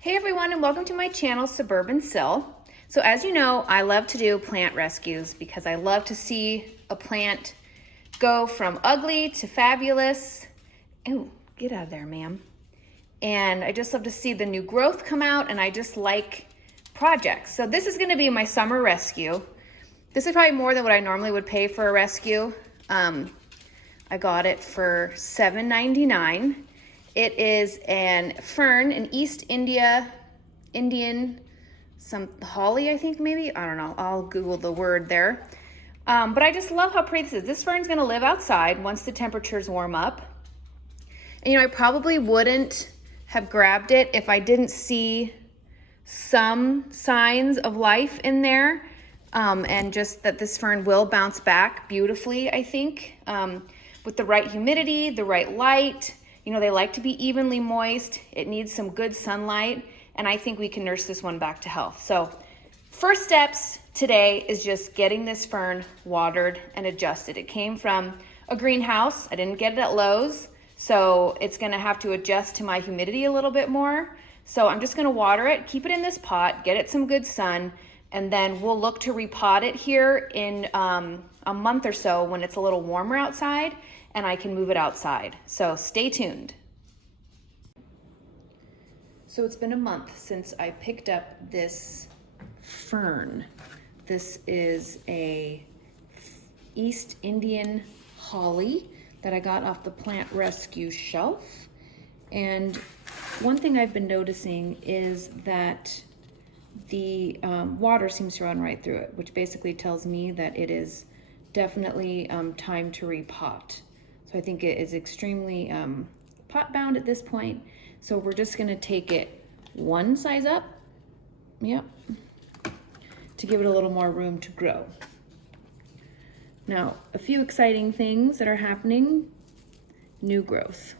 Hey everyone, and welcome to my channel, Suburban Sil. So as you know, I love to do plant rescues because I love to see a plant go from ugly to fabulous. Ooh, get out of there, ma'am. And I just love to see the new growth come out, and I just like projects. So this is gonna be my summer rescue. This is probably more than what I normally would pay for a rescue. I got it for $7.99. It is an fern, an East Indian, some holly, I think maybe. I don't know, I'll Google the word there. But I just love how pretty this is. This fern's gonna live outside once the temperatures warm up. And I probably wouldn't have grabbed it if I didn't see some signs of life in there. And just that this fern will bounce back beautifully, I think, with the right humidity, the right light. They like to be evenly moist. It needs some good sunlight, and I think we can nurse this one back to health. So first steps today is just getting this fern watered and adjusted. It came from a greenhouse. I didn't get it at Lowe's, so it's gonna have to adjust to my humidity a little bit more. So I'm just gonna water it, keep it in this pot, get it some good sun, and then we'll look to repot it here in a month or so when it's a little warmer outside and I can move it outside. So stay tuned. So it's been a month since I picked up this fern. This is a East Indian Holly that I got off the plant rescue shelf. And one thing I've been noticing is that the water seems to run right through it, which basically tells me that it is definitely time to repot. So I think it is extremely pot bound at this point. So we're just gonna take it one size up, yep, to give it a little more room to grow. Now, a few exciting things that are happening. New growth.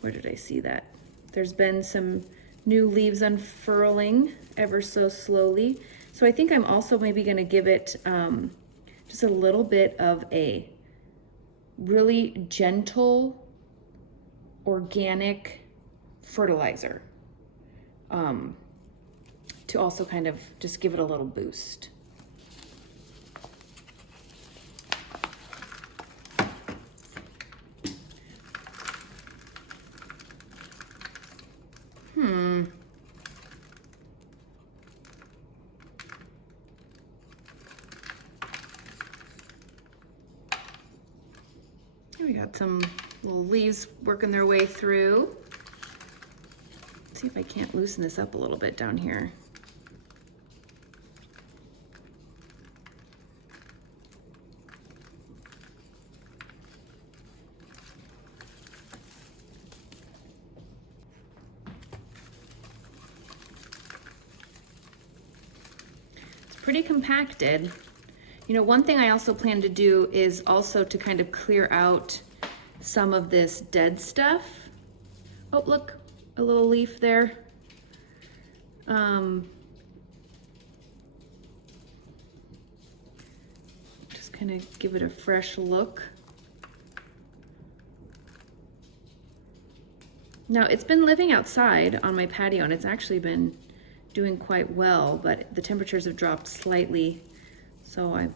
Where did I see that? There's been some new leaves unfurling ever so slowly. So I think I'm also maybe gonna give it just a little bit of a really gentle, organic fertilizer to also kind of just give it a little boost. We got some little leaves working their way through. Let's see if I can't loosen this up a little bit down here. It's pretty compacted. One thing I also plan to do is also to kind of clear out some of this dead stuff. Oh, look, a little leaf there. Just kind of give it a fresh look. Now, it's been living outside on my patio, and it's actually been doing quite well, but the temperatures have dropped slightly. So I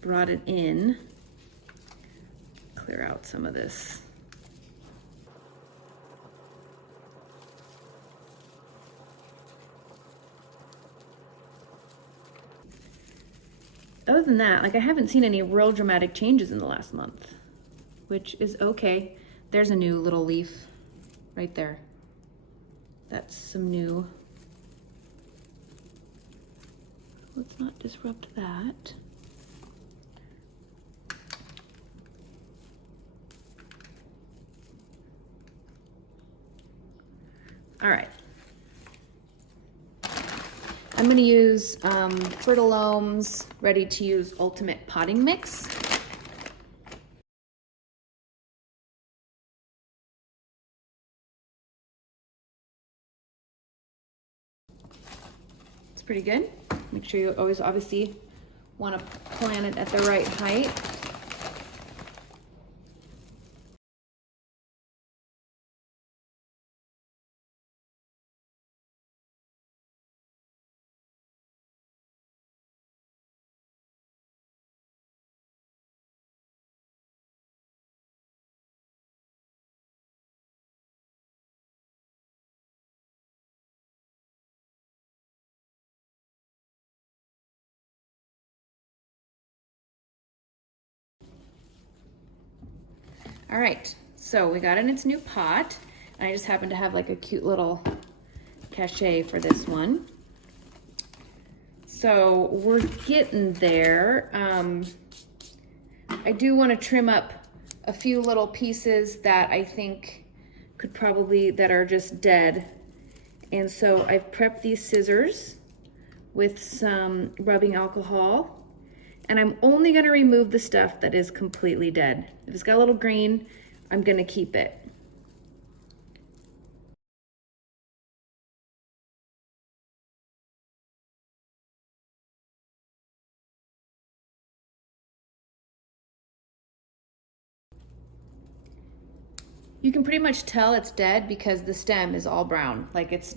brought it in, clear out some of this. Other than that, I haven't seen any real dramatic changes in the last month, which is okay. There's a new little leaf right there. That's some new. Let's not disrupt that. All right. I'm going to use Fertilome's Ready to Use Ultimate Potting Mix. It's pretty good. Make sure you always obviously want to plant it at the right height. All right, so we got it in its new pot, and I just happen to have like a cute little cachet for this one. So we're getting there. I do want to trim up a few little pieces that I think could probably, that are just dead. And so I've prepped these scissors with some rubbing alcohol, and I'm only going to remove the stuff that is completely dead. If it's got a little green, I'm going to keep it. You can pretty much tell it's dead because the stem is all brown, like it's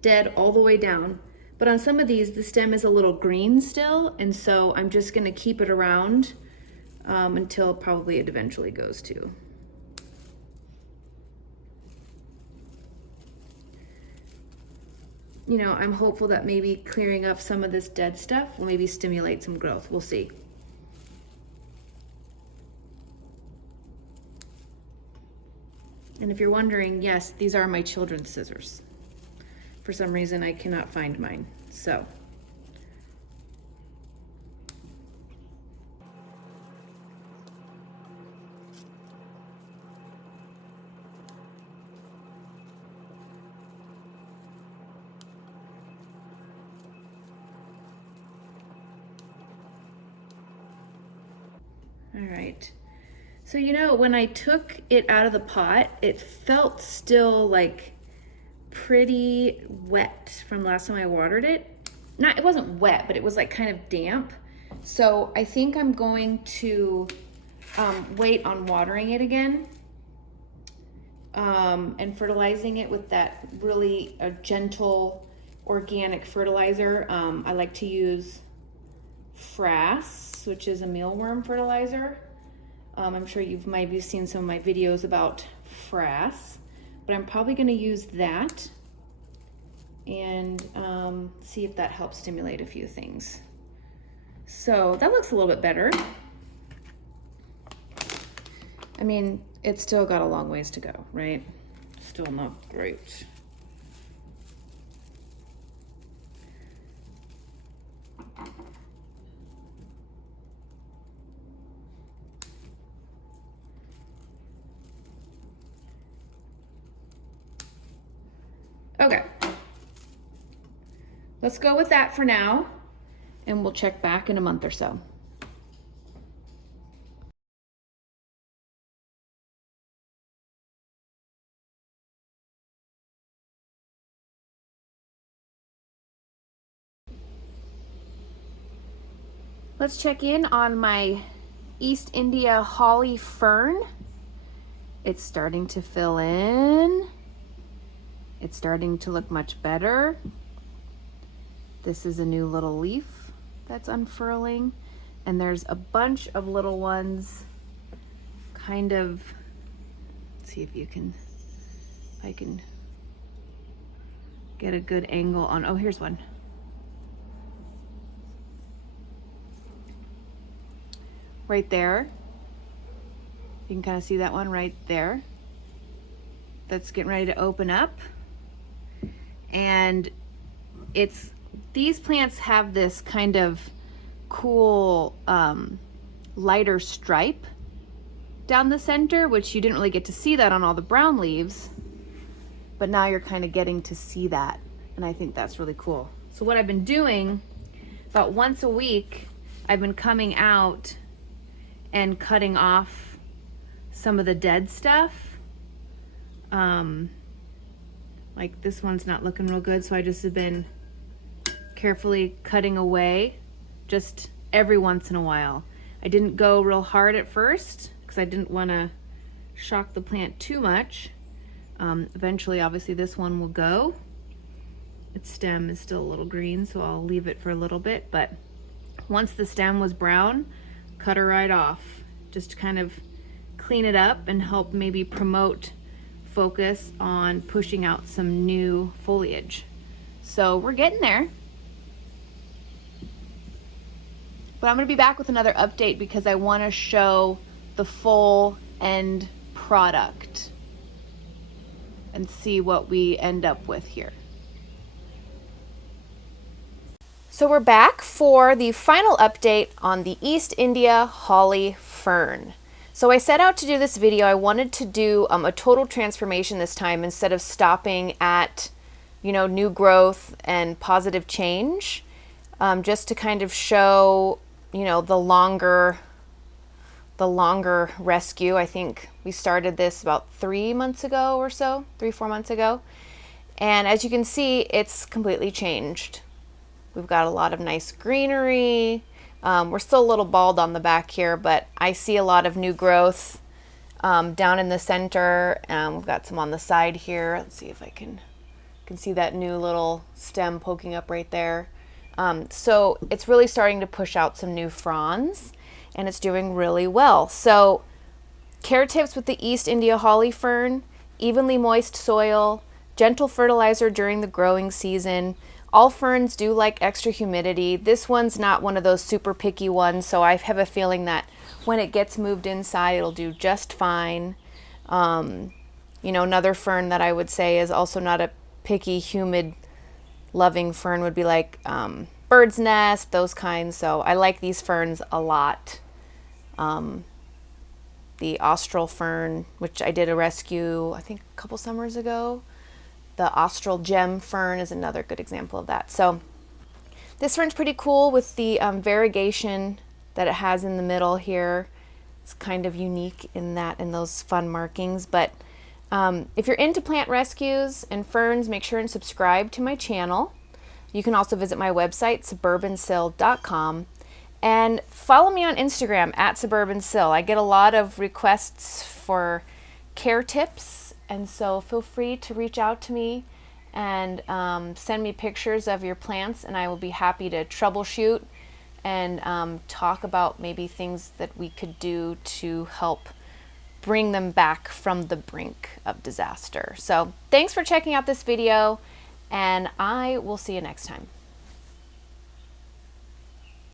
dead all the way down. But on some of these, the stem is a little green still, and so I'm just gonna keep it around until probably it eventually goes to. You know, I'm hopeful that maybe clearing up some of this dead stuff will maybe stimulate some growth. We'll see. And if you're wondering, yes, these are my children's scissors. For some reason, I cannot find mine, so. All right. So, you know, when I took it out of the pot, it felt still like pretty wet from last time I watered it. It wasn't wet, but it was like kind of damp. So I think I'm going to wait on watering it again and fertilizing it with that really gentle organic fertilizer. I like to use Frass, which is a mealworm fertilizer. I'm sure you've maybe seen some of my videos about Frass, but I'm probably going to use that and see if that helps stimulate a few things. So that looks a little bit better. I mean, it's still got a long ways to go, right? Still not great. Okay, let's go with that for now, and we'll check back in a month or so. Let's check in on my East India Holly Fern. It's starting to fill in. It's starting to look much better. This is a new little leaf that's unfurling, and there's a bunch of little ones kind of, let's see if I can get a good angle on, oh, here's one. Right there. You can kind of see that one right there. That's getting ready to open up. And these plants have this kind of cool lighter stripe down the center, which you didn't really get to see that on all the brown leaves, but now you're kind of getting to see that, and I think that's really cool. So what I've been doing, about once a week, I've been coming out and cutting off some of the dead stuff. Like this one's not looking real good, so I just have been carefully cutting away just every once in a while. I didn't go real hard at first because I didn't want to shock the plant too much. Eventually, obviously, this one will go. Its stem is still a little green, so I'll leave it for a little bit, but once the stem was brown, cut her right off, just to kind of clean it up and help maybe promote focus on pushing out some new foliage. So we're getting there. But I'm going to be back with another update because I want to show the full end product and see what we end up with here. So we're back for the final update on the East India Holly Fern. So I set out to do this video. I wanted to do a total transformation this time instead of stopping at, new growth and positive change, just to kind of show, the longer rescue. I think we started this about 3 months ago or so, 3-4 months ago. And as you can see, it's completely changed. We've got a lot of nice greenery. We're still a little bald on the back here, but I see a lot of new growth down in the center. We've got some on the side here. Let's see if I can see that new little stem poking up right there. So it's really starting to push out some new fronds, and it's doing really well. So care tips with the East India Holly Fern: evenly moist soil, gentle fertilizer during the growing season. All ferns do like extra humidity. This one's not one of those super picky ones, so I have a feeling that when it gets moved inside, it'll do just fine. Another fern that I would say is also not a picky, humid, loving fern would be like bird's nest, those kinds. So I like these ferns a lot. The Austral fern, which I did a rescue, I think a couple summers ago. The Austral Gem fern is another good example of that. So this fern's pretty cool with the variegation that it has in the middle here. It's kind of unique in those fun markings. But if you're into plant rescues and ferns, make sure and subscribe to my channel. You can also visit my website, suburbansil.com, and follow me on Instagram @suburbansil. I get a lot of requests for care tips, and so feel free to reach out to me and send me pictures of your plants, and I will be happy to troubleshoot and talk about maybe things that we could do to help bring them back from the brink of disaster. So thanks for checking out this video, and I will see you next time.